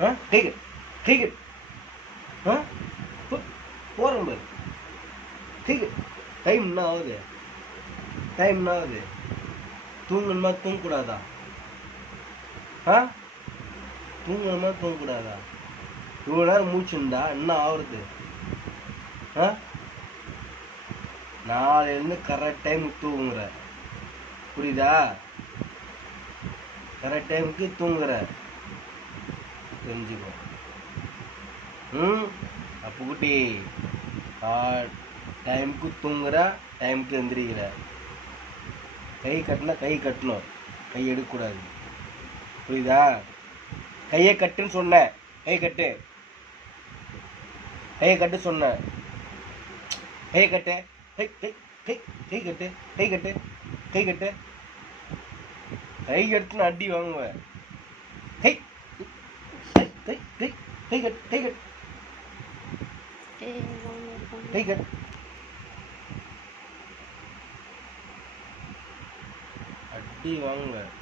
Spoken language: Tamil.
கை கட்டு கை கட்டு போகிறேன் பாரு. கை கட்டு. டைம் என்ன ஆகுது? டைம் என்ன ஆகுது? தூங்கணுமா தூங்கக்கூடாதா? தூங்கணுமா தூங்கக்கூடாதா? இவ்வளோ நேரம் மூச்சுண்டா என்ன ஆகுறது? நாளையிலேருந்து கரெக்ட் டைமுக்கு தூங்குற, புரியுதா? கரெக்ட் டைமுக்கு தூங்குற, தெரிஞ்சுக்கோ. அப்போ குட்டி டைமுக்கு தூங்குற, டைமுக்கு எந்திரிக்கிற. கை கட்டினா கை கட்டணும், கை எடுக்கக்கூடாது, புரியுதா? கையை கட்டுன்னு சொன்னேன், கை கட்டு, கையை கட்டு சொன்னேன். கையை கட்டு, கை கை கை கை கட்டு, கை கட்டு, கை கட்டு. கை கட்டுன்னு அடி வாங்குவேன். கை கை கை கை கை கட்டு, கை கட்டு, கை கட்டு. அடி வாங்குவேன்.